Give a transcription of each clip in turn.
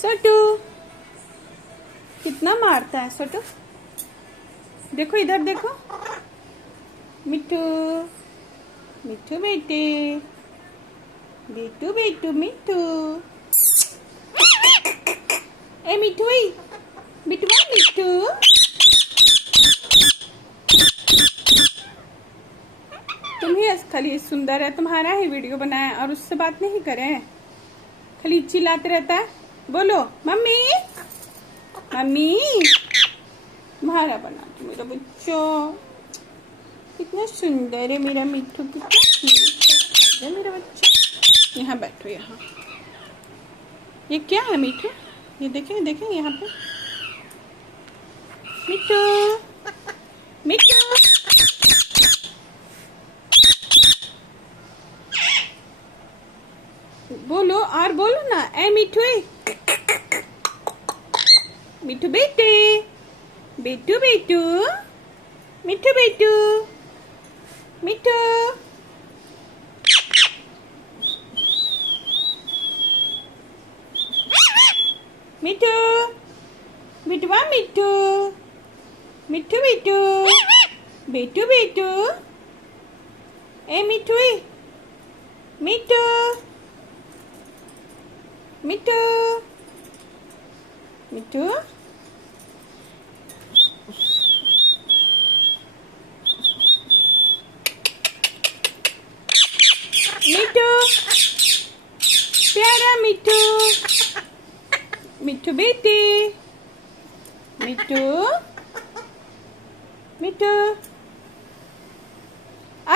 SO2 कितना मारता है सोटू। देखो इधर देखो। मिट्टू मिट्टू बेटे बेटू बेटू मिट्टू। ए मिट्टू बिटुआ मिट्टू। तुम ही खाली सुंदर है, तुम्हारा ही वीडियो बनाए और उससे बात नहीं करें। खाली चिल्लाते रहता है। बोलो मम्मी मम्मी। तुम्हारा बना तो मेरा बच्चा कितना सुंदर है। मेरा मिट्टू कितना क्यूट है मेरा बच्चा। यहाँ बैठो यहाँ। ये क्या है मिट्टू? ये देखें देखें यहाँ पे। मिट्टू मिट्टू बोलो और बोलो ना। ए मिट्टू मिट्टू बेटे बेटू बेटू मिट्टू बेटू मिट्टू। मिट्टू बिटुआ मिट्टू मिट्टू बेटू बेटू बेटू। ए मिट्टू मिट्टू मिट्टू मिट्टू। मिट्टू प्यारा मिट्टू मिट्टू बेटे मिट्टू मिट्टू।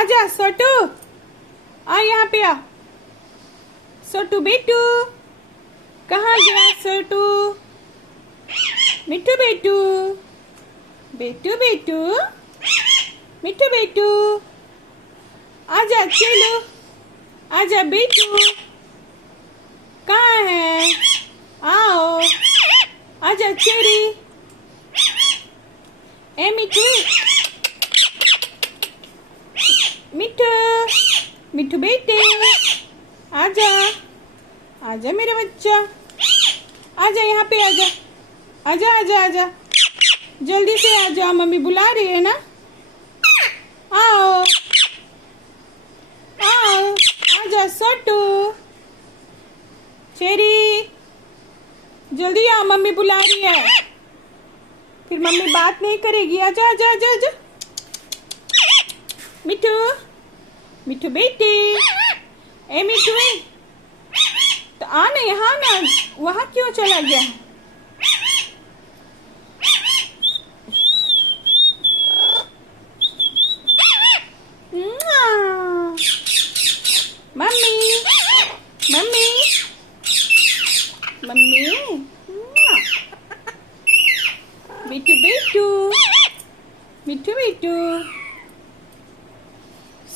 आजा सोटू आ यहाँ पे आ। सोटू बेटू कहाँ गया सोटू? मिट्टू बेटू बेटू बेटू मिट्टू बेटू। आजा चलो आजा बेटू। कहाँ है? आओ आजा चोरी। ए मिट्टू मिट्टू मिट्टू बेटे आजा आजा मेरा बच्चा। आजा यहाँ पे आजा आजा आजा आजा जल्दी से आ जाओ। मम्मी बुला रही है ना। आओ आओ आजा सोटू चेरी जल्दी आओ। मम्मी बुला रही है फिर मम्मी बात नहीं करेगी। आजा आजा आजा आजा मिट्टू मिट्टू बेटे। ए मिट्टू तो आना यहाँ ना। वहाँ क्यों चला गया? Mummy mummy mummy Bittu Bittu Mittu Bittu.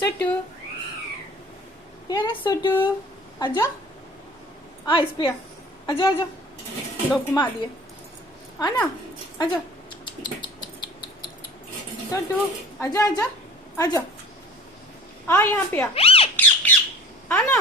Sotu प्यारा सोटू आजा आ इस पे आजा आजा। दो घुमा दिए आना आजा सोटू आजा आजा आजा आ यहाँ पे आना।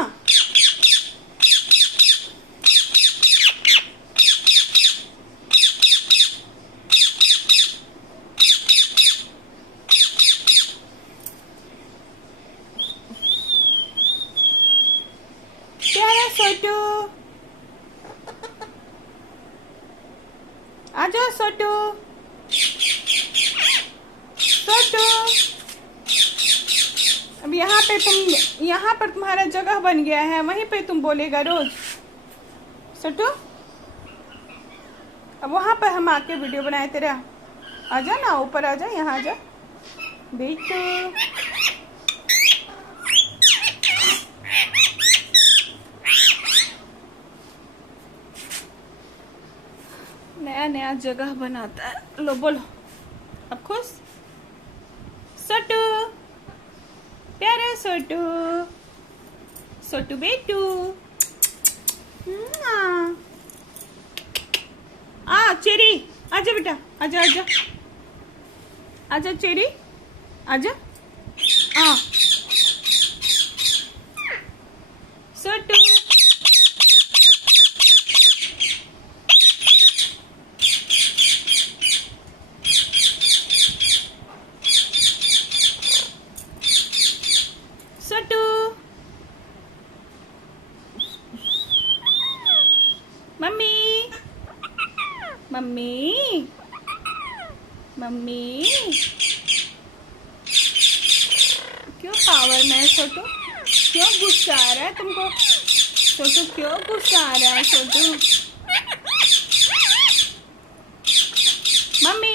प्यारा सोटू आजा सोटू सोटू। अब यहाँ पर तुम्हारा जगह बन गया है। वहीं पे तुम बोलेगा रोज सोटू। अब वहाँ पर हम आके वीडियो बनाए तेरा। आजा ना ऊपर आजा यहाँ आजा बेटू। नया नया जगह बनाता है। लो बोलो अब खुश। सोटू प्यारा सोटू सोटू बेटू। आ चेरी आजा बेटा आजा आजा आजा चेरी आजा। आ सोटू छोटू मम्मी मम्मी मम्मी क्यों पावर में है छोटू? क्यों गुस्सा आ रहा है तुमको? छोटू क्यों गुस्सा आ रहा है छोटू? मम्मी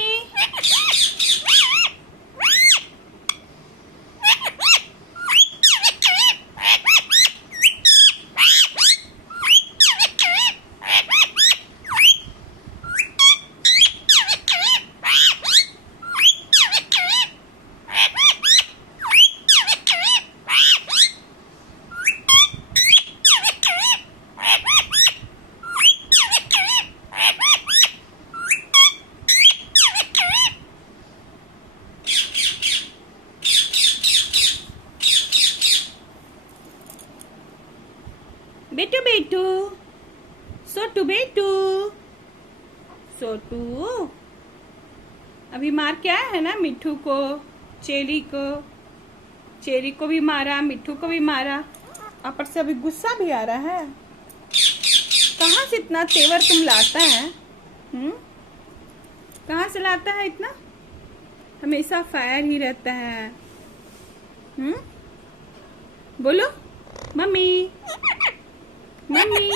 बेटू बेटू सोटू बेटू सोटू अभी मार के आया है ना मिठू को, चेरी को भी मारा, मिठू को भी मारा, ऊपर से अभी गुस्सा भी आ रहा है। कहाँ से इतना तेवर तुम लाता है? कहाँ से लाता है इतना? हमेशा फायर ही रहता है। बोलो मम्मी मम्मी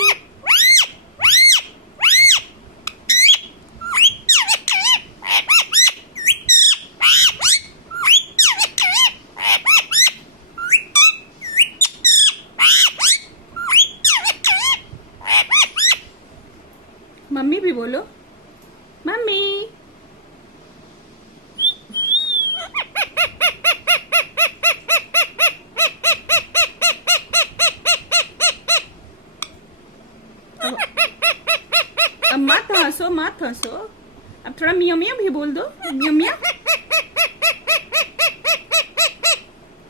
मम्मी भी बोलो मम्मी अब मत हंसो मत हंसो, अब थोड़ा मियाँ मियाँ भी बोल दो, मियाँ मियाँ।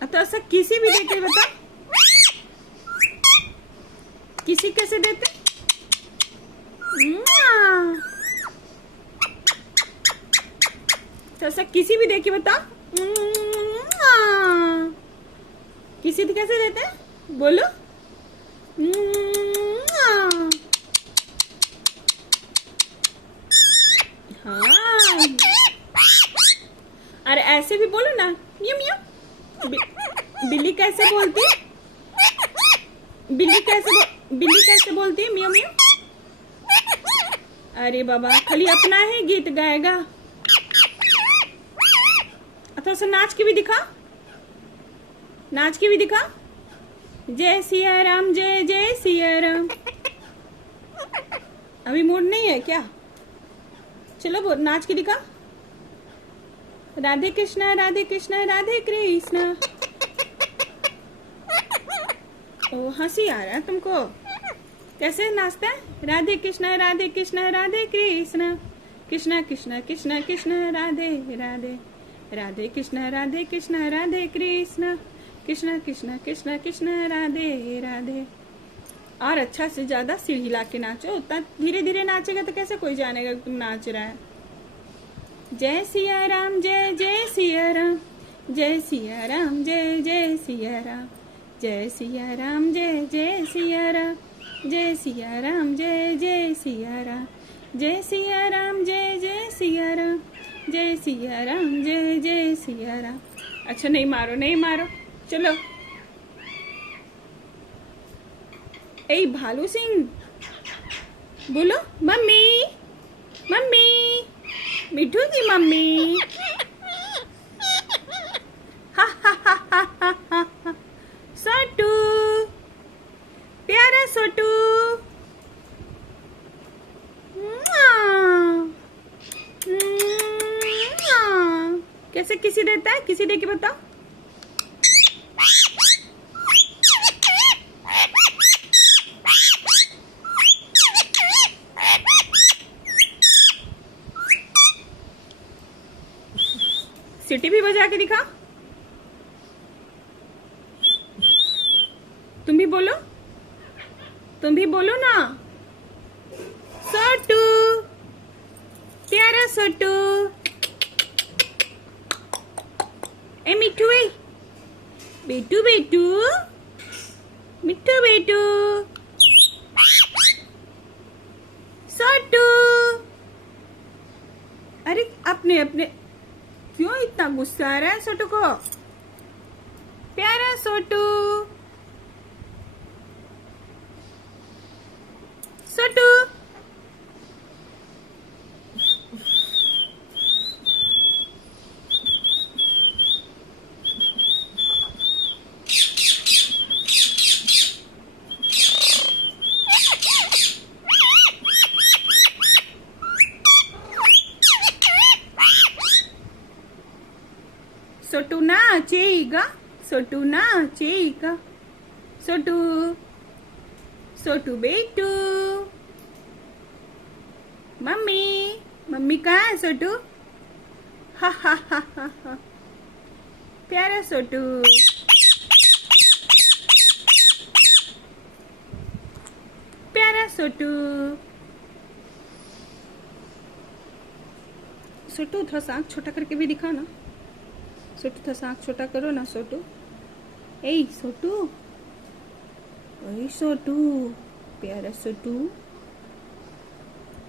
अब तो ऐसा किसी भी देते बता, किसी कैसे देते? तो ऐसा किसी भी देखे बता, किसी कैसे देते हैं? बोलो हाँ, अरे ऐसे भी बोलो ना, मियाँ मियाँ। बिल्ली कैसे बोलती है? बिल्ली कैसे बोलती है? मियाँ मियाँ। अरे बाबा खाली अपना ही गीत गाएगा। थोड़ा सा नाच के भी दिखा, नाच के भी दिखा। जय सिया राम जय जय सिया राम। अभी मूड नहीं है क्या? चलो वो नाच के दिखा। राधे कृष्णा राधे कृष्णा राधे कृष्णा। ओ हंसी आ रहा है तुमको? कैसे नाचता है? राधे कृष्णा राधे कृष्णा राधे कृष्णा, कृष्णा कृष्णा कृष्णा कृष्णा राधे राधे, राधे कृष्णा राधे कृष्णा राधे कृष्णा, कृष्णा कृष्णा कृष्णा कृष्णा राधे राधे। और अच्छा से ज्यादा सिर हिला के नाचो, उतना धीरे धीरे नाचेगा तो कैसे कोई जानेगा कि तुम नाच रहा है। जय सिया राम जय जय सिया राम, जय सिया राम जय जय सिया राम, जय सिया राम जय जय सिया राम, जय सिया राम जय जय सिया राम, जय सिया राम जय जय सिया राम, जय सिया राम जय जय सिया राम। अच्छा नहीं मारो नहीं मारो, चलो। ए भालू सिंह बोलो मम्मी मम्मी, मिठू की मम्मी। हा हा हा हा हा हा। सोटू प्यारा सोटू। कैसे किसी देता है? किसी दे के बताओ। सीटी भी बजा के दिखा। तुम भी बोलो, तुम भी बोलो ना। सोटू प्यारा सोटू। ए मिठू बेटू बेटू, मिट्टू बेटू, सोटू। अरे अपने अपने क्यों इतना गुस्सा आ रहा है सोटू को? प्यारा SO2, SO2. SO2 नाचेगा, SO2 नाचेगा, SO2, SO2 बेटू। मम्मी, मम्मी कहाँ है सोटू? हा हा हा हा हा, प्यारा सोटू, प्यारा सोटू। सोटू थोड़ा सा आँख छोटा करके भी दिखा ना। सोटू थोड़ा सा आँख छोटा करो ना सोटू। ए सोटू, ओए सोटू, प्यारा सोटू।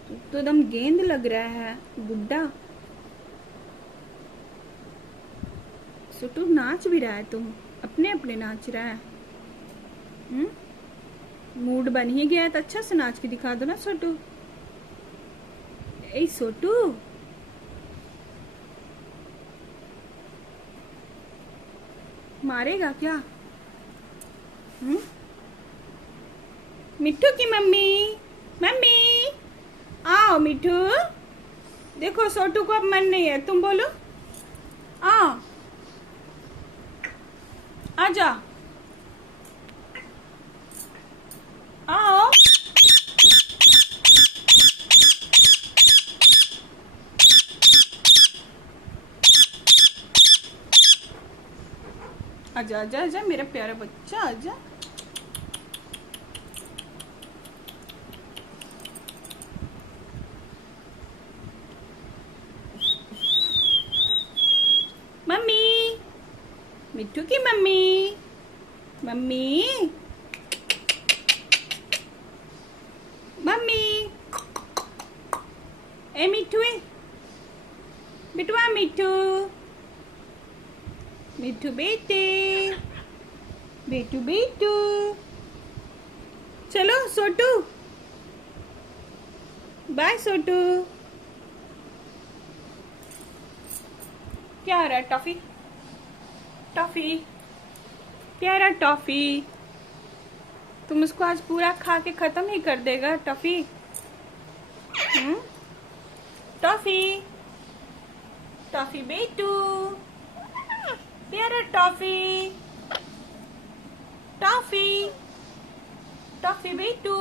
तू तो एकदम गेंद लग रहा है बुड्ढा। सोटू नाच भी रहा है, तुम अपने अपने नाच रहा है। मूड बन ही गया है तो अच्छा से नाच के दिखा दो ना सोटू। ए सोटू, मारेगा क्या? मिट्टू की मम्मी, मम्मी आओ मिट्टू। देखो सोटू को अब मन नहीं है, तुम बोलो आओ, आजा, आओ। आजा आजा आजा मेरा प्यारा बच्चा, आजा। मम्मी, मिट्टू की मम्मी, मम्मी, मम्मी। ए मिट्टू, बिटवा मिट्टू, मिट्टू बेटे, बेटू बेटू। चलो सोटू, बाय सोटू। क्या हो रहा है? टॉफी, टॉफी, प्यारा टॉफी। तुम उसको आज पूरा खा के खत्म ही कर देगा टॉफी। टॉफी, टॉफी बेटू, प्यारा टॉफी, टॉफी, टॉफी बेटू।